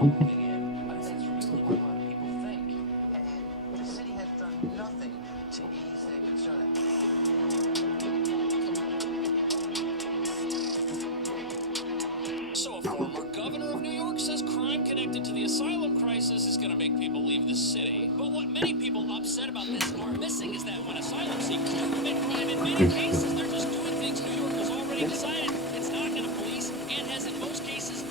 people moving in. I mean, that's really what a lot of people think. And the city has done nothing to ease their concern. So a former governor of New York says crime connected to the asylum crisis is going to make people leave the city. But what many people upset about this are missing is that when asylum seekers do commit crime, in many cases they're just doing things New York has already decided it's not going to police and has in most cases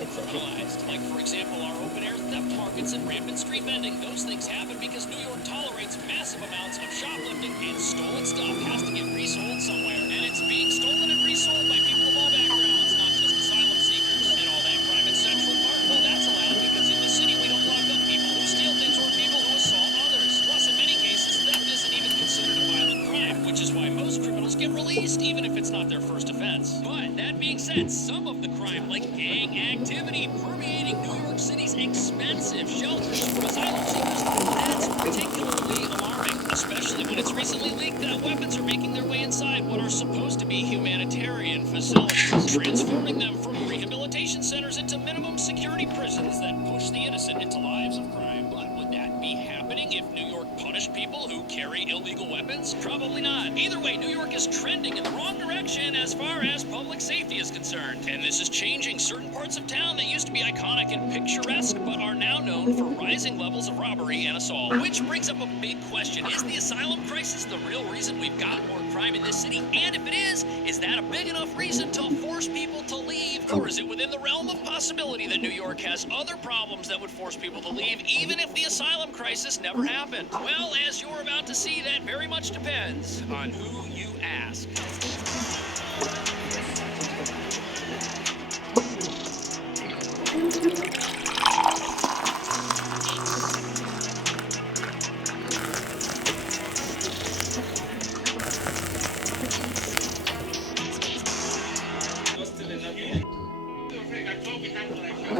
decriminalized. Like, for example, our open-air theft markets and rampant street vending. Those things happen because New York tolerates massive amounts of shoplifting, and stolen stuff has to get resold somewhere. And it's being stolen and resold by people of all backgrounds, not just asylum seekers. And all that crime in Central Park, well, that's allowed because in the city we don't lock up people who steal things or people who assault others. Plus, in many cases, theft isn't even considered a violent crime, which is why most criminals get released, even if it's not their first offense. But that being said, some of the crime, like gang activity, permeating New York City's expensive shelters for asylum seekers, that's particularly alarming, especially when it's recently leaked that weapons are making their way inside what are supposed to be humanitarian facilities, transforming them from rehabilitation centers into minimum security prisons that push the innocent into lives of crime. But would that be happening if New York punished people who carry illegal weapons? Probably not. Either way, New York is trending in the wrong direction as far as public safety is concerned. And this is changing certain parts of town that used to be iconic and picturesque, but are now known for rising levels of robbery and assault. Which brings up a big question. Is the asylum crisis the real reason we've got more crime in this city? And if it is that a big enough reason to force people to leave? Or is it within the realm of possibility that New York has other problems that would force people to leave, even if the asylum crisis never happened? Well, as you're about to see, that very much depends on who you ask.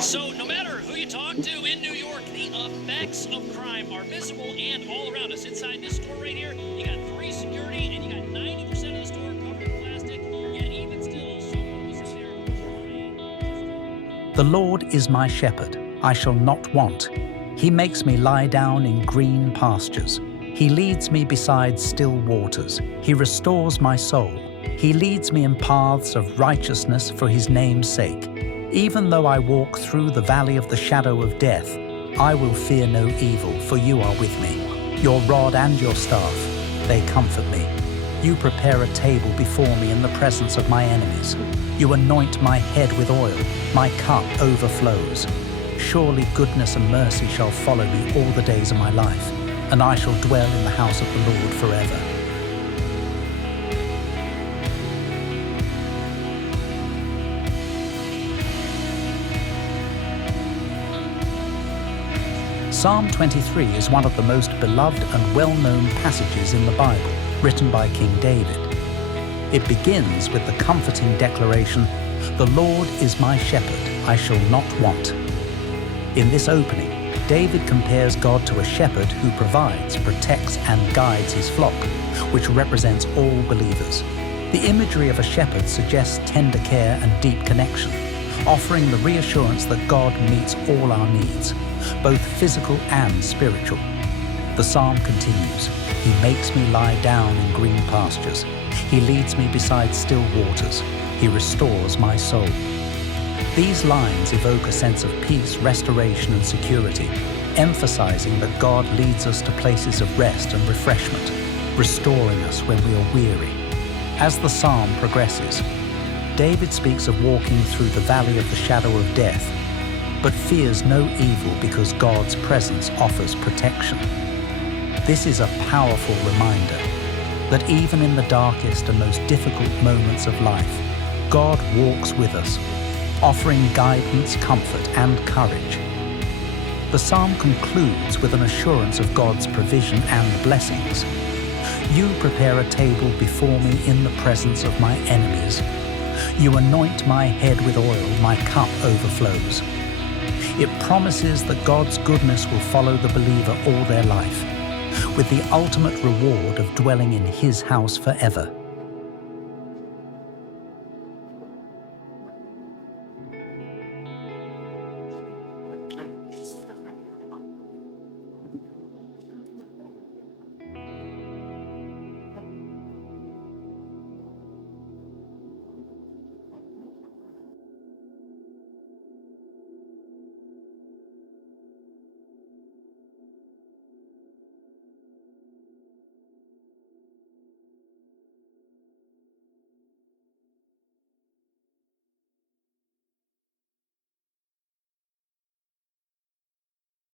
So, no matter who you talk to in New York, the effects of crime are visible and all around us. Inside this store right here, you got 3 security, and you got 90% of the store covered in plastic, yet even still, someone was in there trying. The Lord is my shepherd, I shall not want. He makes me lie down in green pastures. He leads me beside still waters. He restores my soul. He leads me in paths of righteousness for his name's sake. Even though I walk through the valley of the shadow of death, I will fear no evil, for you are with me. Your rod and your staff, they comfort me. You prepare a table before me in the presence of my enemies. You anoint my head with oil, my cup overflows. Surely goodness and mercy shall follow me all the days of my life, and I shall dwell in the house of the Lord forever. Psalm 23 is one of the most beloved and well-known passages in the Bible, written by King David. It begins with the comforting declaration, "The Lord is my shepherd, I shall not want." In this opening, David compares God to a shepherd who provides, protects, and guides his flock, which represents all believers. The imagery of a shepherd suggests tender care and deep connection, offering the reassurance that God meets all our needs, both physical and spiritual. The psalm continues, "He makes me lie down in green pastures. He leads me beside still waters. He restores my soul." These lines evoke a sense of peace, restoration, and security, emphasizing that God leads us to places of rest and refreshment, restoring us when we are weary. As the psalm progresses, David speaks of walking through the valley of the shadow of death, but fears no evil because God's presence offers protection. This is a powerful reminder that even in the darkest and most difficult moments of life, God walks with us, offering guidance, comfort, and courage. The psalm concludes with an assurance of God's provision and blessings. "You prepare a table before me in the presence of my enemies. You anoint my head with oil, my cup overflows." It promises that God's goodness will follow the believer all their life, with the ultimate reward of dwelling in his house forever.